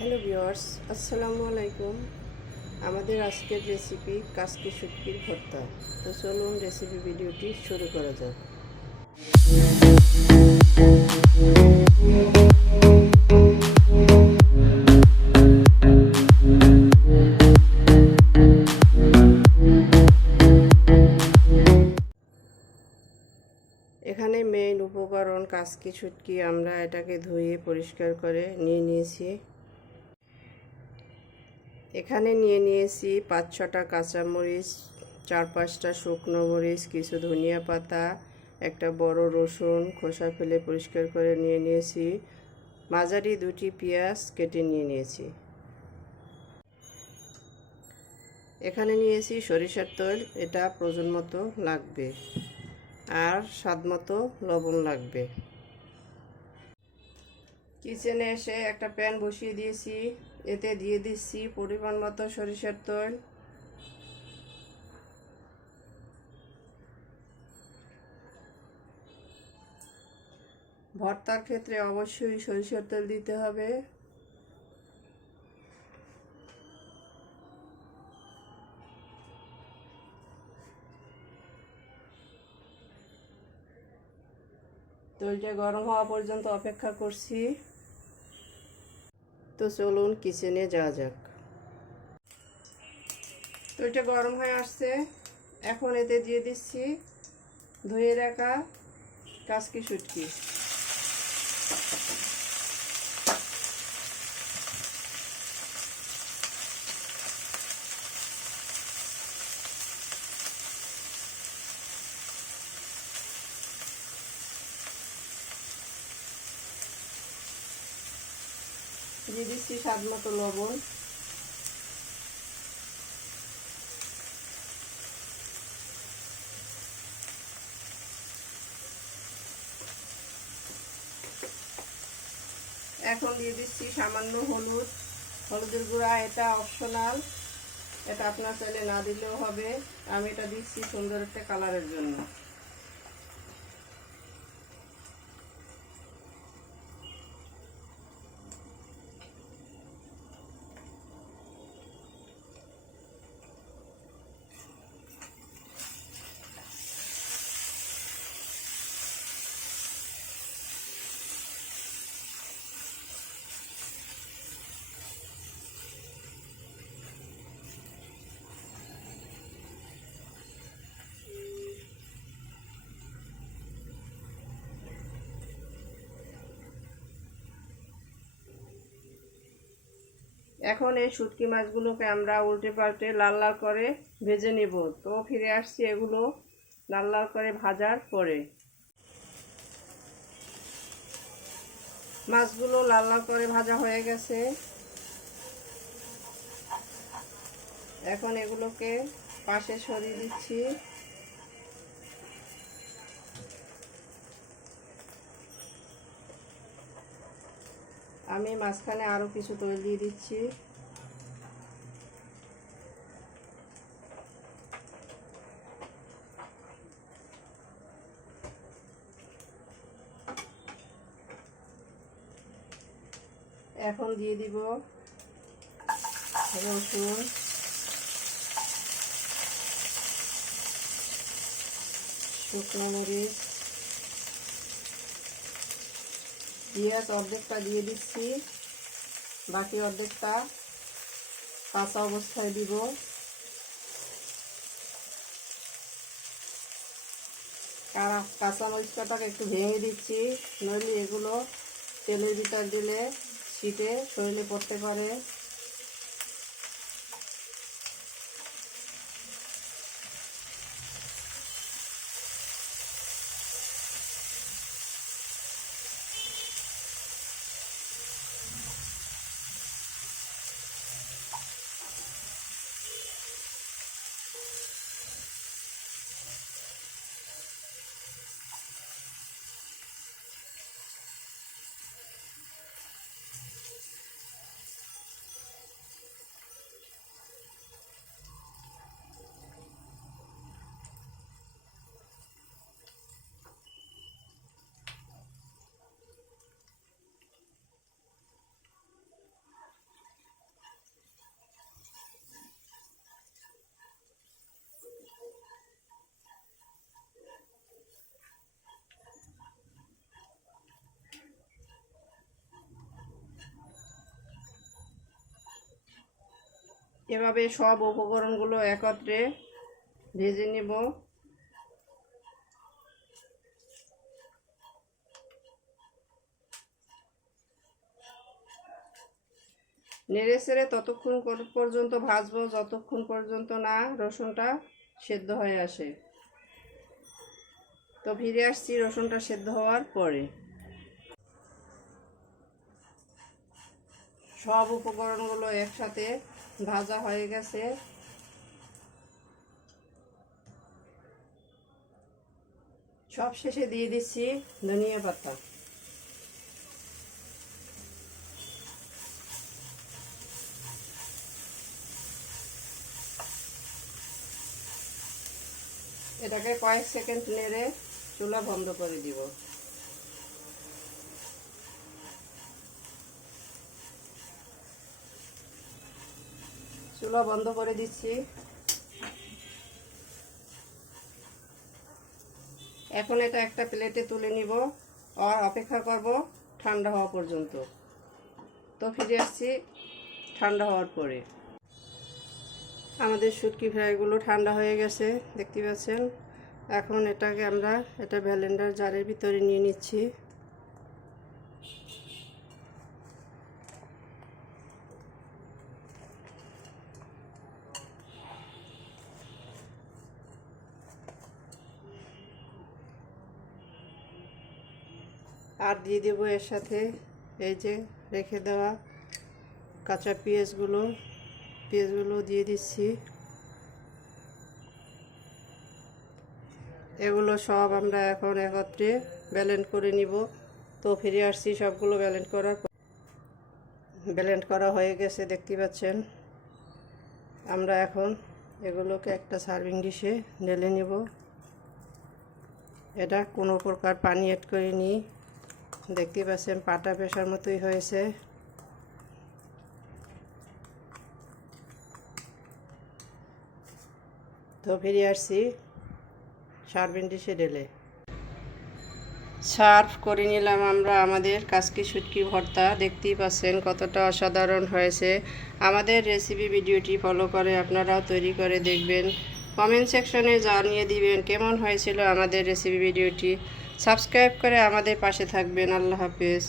Hello viewers আসসালামু আলাইকুম আমাদের আজকের রেসিপি কাসকি শুটকির ভর্তা। তো চলুন রেসিপি ভিডিওটি শুরু করা যাক। এখানে মেইন উপকরণ কাসকি শুটকি। আমরা এটাকে ধুয়ে পরিষ্কার করে নিয়ে নিয়েছি। এখানে নিয়ে নিয়েছি পাঁচ ছটা কাঁচামরিচ, চার পাঁচটা শুকনো মরিচ, কিছু ধনিয়া পাতা, একটা বড় রসুন, খোসা ফেলে পরিষ্কার করে নিয়ে নিয়েছি। মাঝারি দুটি পেঁয়াজ কেটে নিয়ে নিয়েছি। এখানে নিয়েছি সরিষার তেল, এটা প্রয়োজন মতো লাগবে। আর স্বাদ মতো লবণ লাগবে। কিচেনে এসে একটা প্যান বসিয়ে দিয়েছি, এতে দিয়ে দিচ্ছি পরিমাণ মতো সরিষার তেল। ভর্তার ক্ষেত্রে অবশ্যই সরিষার তেল দিতে হবে। তেলটা গরম হওয়া পর্যন্ত অপেক্ষা করছি। তো চলুন কিচেনে যাওয়া যাক। তেলটা গরম হয়ে আসছে। এখন এতে দিয়ে দিচ্ছি ধুয়ে রাখা কাসকি শুটকি দিয়ে দিচ্ছি স্বাদ মতো লবণ। এখন দিয়ে দিচ্ছি সামান্য হলুদ। হলুদের গুঁড়া, এটা অপশনাল এটা আপনার চাইলে না দিলেও হবে। আমি এটা দিচ্ছি সুন্দর একটা কালারের জন্য। এখন এই শুটকি মাছগুলোকে আমরা উল্টে পাল্টে লাল লাল করে ভেজে নেব। তো ফিরে আসছি এগুলো লাল লাল করে ভাজার পরে। মাছগুলো লাল লাল করে ভাজা হয়ে গেছে। এখন এগুলোকে পাশে সরিয়ে দিচ্ছি। আমি মাঝখানে আরও কিছু তৈরি দিয়ে দিচ্ছি। এখন দিয়ে দিব রসুন। শুকনো মরিচ। পেঁয়াজ অর্ধেকটা দিয়ে দিচ্ছি। বাকি অর্ধেকটা কাঁচা অবস্থায় দিব। কাঁচা মরিচটাকে একটু ভেঙে দিচ্ছি। নইলে এগুলো তেলের ভিতর দিলে শীতে শরীরে পড়তে পারে। এভাবে সব উপকরণগুলো একত্রে ভেজে নেব। নেড়ে চেড়ে ততক্ষণ পর্যন্ত ভাজবো, যতক্ষণ পর্যন্ত না রসুনটা সেদ্ধ হয়ে আসে। তো ফিরে আসছি রসুনটা সেদ্ধ হওয়ার পরে। সব উপকরণগুলো একসাথে ভাজা হয়ে গেছে। সব শেষে দিয়ে দিচ্ছি ধনিয়া পাতা। এটাকে কয়েক সেকেন্ড নেড়ে চুলা বন্ধ করে দিব। চুলা বন্ধ করে দিচ্ছি। এখন এটা একটা প্লেটে তুলে নিব। আর অপেক্ষা করব ঠান্ডা হওয়া পর্যন্ত। তো ফিরে আসছি ঠান্ডা হওয়ার পরে। আমাদের শুটকি ফ্রাইগুলো ঠান্ডা হয়ে গেছে, দেখতে পাচ্ছেন? এখন এটাকে আমরা এটা ভ্যালেন্ডার জারের ভিতরে নিয়ে নিচ্ছি। আর দিয়ে দেবো এর সাথে এই যে রেখে দেওয়া কাঁচা পেঁয়াজগুলো পেঁয়াজগুলো দিয়ে দিচ্ছি। এগুলো সব আমরা এখন একত্রে ব্যালেন্ড করে নিব। তো ফিরে আসছি সবগুলো ব্যালেন্ড করার ব্যালেন্ড করা হয়ে গেছে, দেখতে পাচ্ছেন। আমরা এখন এগুলোকে একটা সার্ভিং ডিশে ঢেলে নিব। এটা কোনো প্রকার পানি অ্যাড করিনি। দেখতে পাচ্ছেন, পাটা পেশার মতোই হয়েছে। তো ফিরে আসছি সার্ভিং ডিশে ঢেলে সার্ভ করে নিলাম আমরা আমাদের কাসকি শুটকি ভর্তা, দেখতেই পাচ্ছেন কতটা অসাধারণ হয়েছে। আমাদের রেসিপি ভিডিওটি ফলো করে আপনারাও তৈরি করে দেখবেন। কমেন্ট সেকশনে জানিয়ে দিবেন কেমন হয়েছিল আমাদের রেসিপি ভিডিওটি সাবস্ক্রাইব করে আমাদের পাশে থাকবেন। আল্লাহ হাফেজ।